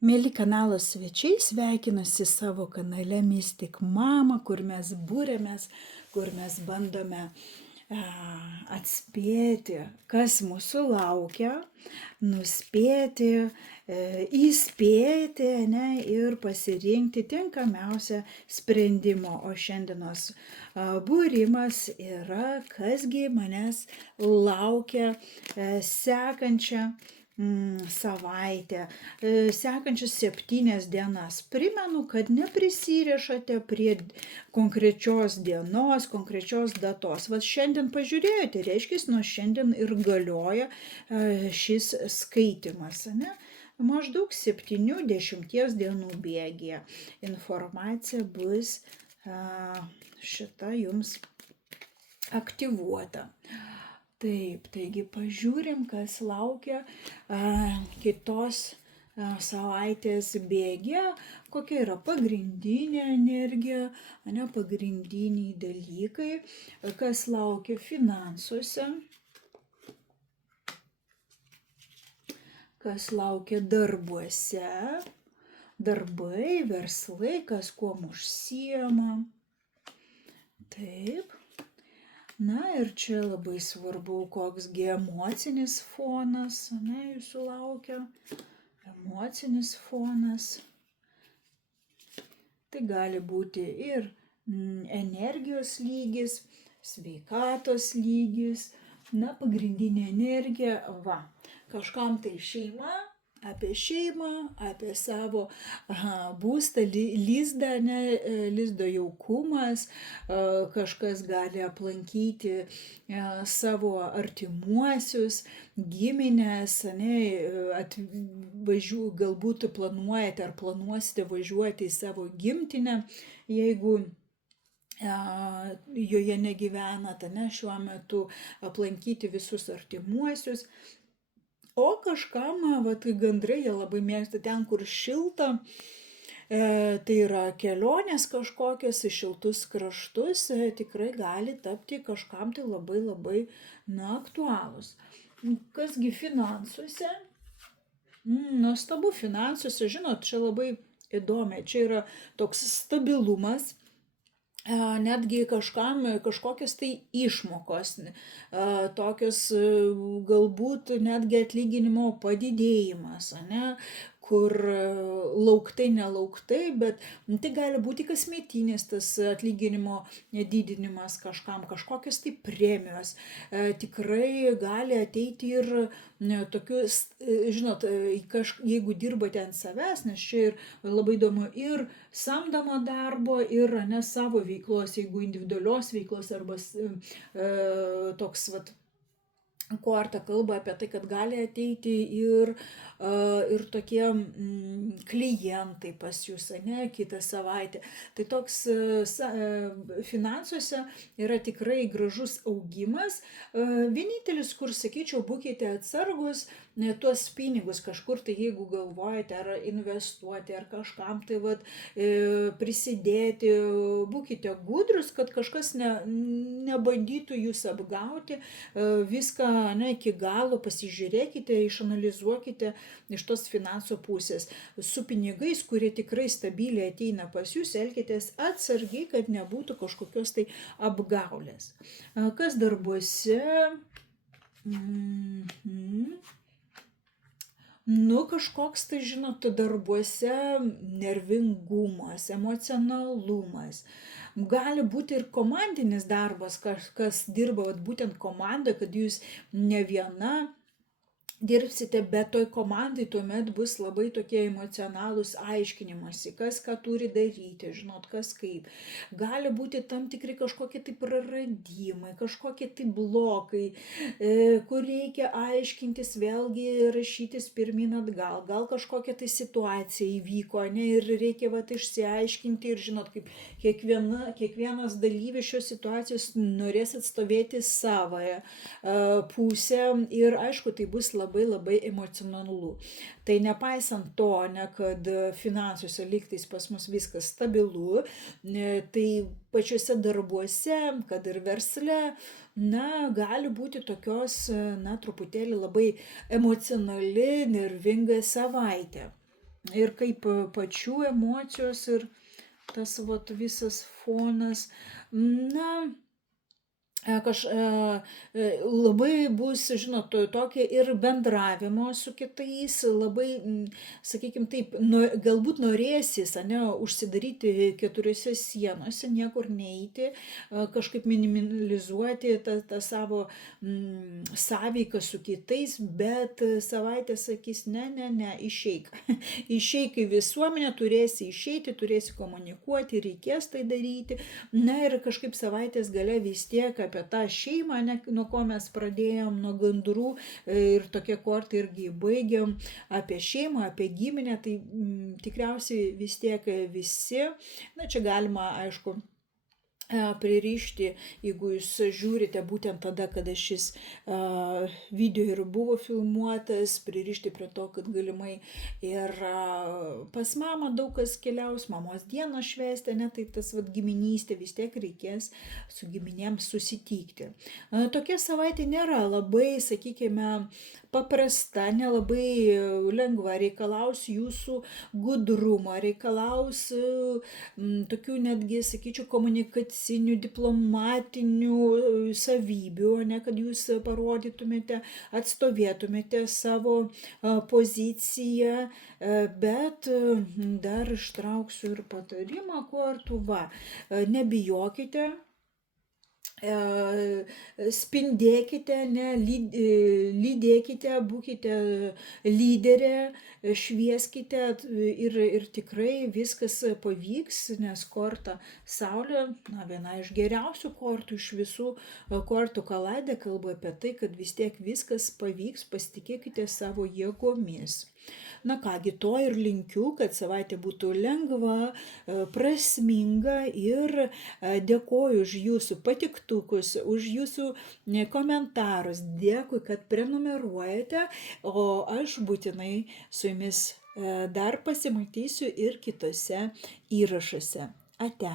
Mėly kanalo svečiai, sveikinuosi savo kanale Mystic Mama, kur mes būrėmės, kur mes bandome atspėti, kas mūsų laukia, nuspėti, įspėti, ne, ir pasirinkti tinkamiausią sprendimą. O šiandienos būrimas yra, kasgi manęs laukia sekančią savaitę, sekančias 7 dienas. Primenu, kad neprisirišate prie konkrečios dienos, konkrečios datos. Vat šiandien pažiūrėjote, reiškia, nuo šiandien ir galioja šis skaitimas, ne? Maždaug 7-10 dienų bėgyje informacija bus šita jums aktyvuota. Taip, taigi pažiūrim, kas laukia kitos savaitės bėgyje, kokia yra pagrindinė energija, ne, pagrindiniai dalykai, kas laukia finansuose, kas laukia darbuose, darbai, verslai, kas kuom užsiema. Taip. Na ir čia labai svarbu, koksgi emocinis fonas, ne, jūsų laukia. Emocinis fonas. Tai gali būti ir energijos lygis, sveikatos lygis, na, pagrindinė energija, va, kažkam tai šeima, apie savo būstą, lizdą, ne, lizdo jaukumas, kažkas gali aplankyti savo artimuosius, giminės, ne, galbūt planuojate ar planuosite važiuoti į savo gimtinę, jeigu joje negyvenate, ne, šiuo metu aplankyti visus artimuosius. O kažkam, vat, gandrai, jie labai mėgsta ten, kur šilta, tai yra kelionės kažkokios į šiltus kraštus, tikrai gali tapti kažkam tai labai, na, aktualūs. Kasgi finansuose? Nuostabu finansuose, žinot, čia labai įdomi, čia yra toks stabilumas, netgi kažkam kažkokios tai išmokos, tokios galbūt netgi atlyginimo padidėjimas, ne, kur lauktai, nelauktai, bet tai gali būti kasmetinis tas atlyginimo didinimas kažkam, kažkokios tai premijos. Tikrai gali ateiti ir tokius, žinot, jeigu dirbate ant savęs, nes čia ir labai įdomu ir samdomo darbo, ir ne savo veiklos, jeigu individualios veiklos arba toks, vat, korta kalba apie tai, kad gali ateiti ir tokie klientai pas jūs, ne, kitą savaitę. Tai toks finansuose yra tikrai gražus augimas. Vienintelis, kur sakyčiau, būkite atsargus, tuos pinigus kažkur, tai jeigu galvojate ar investuoti, ar kažkam tai vat, prisidėti, būkite gudrus, kad kažkas nebandytų jūs apgauti, viską, ne, iki galo pasižiūrėkite, išanalizuokite iš tos finansų pusės. Su pinigais, kurie tikrai stabiliai ateina pas jūs, elkitės atsargiai, kad nebūtų kažkokios tai apgaulės. Kas darbuose? Nu, kažkoks tai, žinot, darbuose nervingumas, emocionalumas. Gali būti ir komandinis darbas, kas dirba vat, būtent komandoje, kad jūs ne viena dirbsite, bet toj komandai tuomet bus labai tokie emocionalūs aiškinimasi, kas ką turi daryti, žinot, kas kaip. Gali būti tam tikri kažkokie tai praradimai, kažkokie tai blokai, kur reikia aiškintis, vėlgi rašytis pirmin atgal. Gal kažkokia tai situacija įvyko, ne, ir reikia vat, išsiaiškinti ir žinot, kaip kiekvienas dalyvis šios situacijos norės atstovėti savąją pusę ir aišku, tai bus labai emocionalu. Tai nepaisant to, ne, kad finansuose lygtais pas mus viskas stabilu, tai pačiuose darbuose, kad ir versle, na, gali būti tokios, na, truputėlį labai emocionali, nervinga savaitė. ir kaip pačių emocijos ir tas vat visas fonas. Na, labai bus, žinot, tokia ir bendravimo su kitais, labai, sakykime taip, galbūt norėsis, ane, užsidaryti keturiose sienose, niekur neiti, kažkaip minimalizuoti tą savo sąveiką su kitais, bet savaitė sakys, ne, išeik. Išeik į visuomenę, turėsi išeiti, turėsi komunikuoti, reikės tai daryti. Na ir kažkaip savaitės gale vis tiek apie tą šeimą, ne, nuo ko mes pradėjom, nuo gandrų ir tokie kortai irgi baigėm, apie šeimą, apie giminę, tai tikriausiai vis tiek visi, na čia galima, aišku, pririšti, jeigu jūs žiūrite būtent tada, kada šis video ir buvo filmuotas, pririšti prie to, kad galimai ir pas mamą daug kas keliaus, mamos dieną švęsti, ne, tai tas vat giminystė vis tiek reikės su giminėms susitikti. Tokia savaitė nėra labai, sakykime, paprasta, nelabai lengva, reikalaus jūsų gudrumo, reikalaus tokių netgi, sakyčiau, komunikacinių, diplomatinių savybių, ne, kad jūs parodytumėte, atstovėtumėte savo poziciją, bet dar ištrauksiu ir patarimą kortų, nebijokite, spindėkite, lydėkite, būkite lyderė, švieskite ir tikrai viskas pavyks, nes korta Saulė, viena iš geriausių kortų iš visų kortų kaladė, kalba apie tai, kad vis tiek viskas pavyks, pasitikėkite savo jėgomis. Na kągi, to ir linkiu, kad savaitė būtų lengva, prasminga ir dėkoju už jūsų patiktukus, už jūsų komentarus. Dėkui, kad prenumeruojate, o aš būtinai su jumis dar pasimatysiu ir kitose įrašuose. Ate.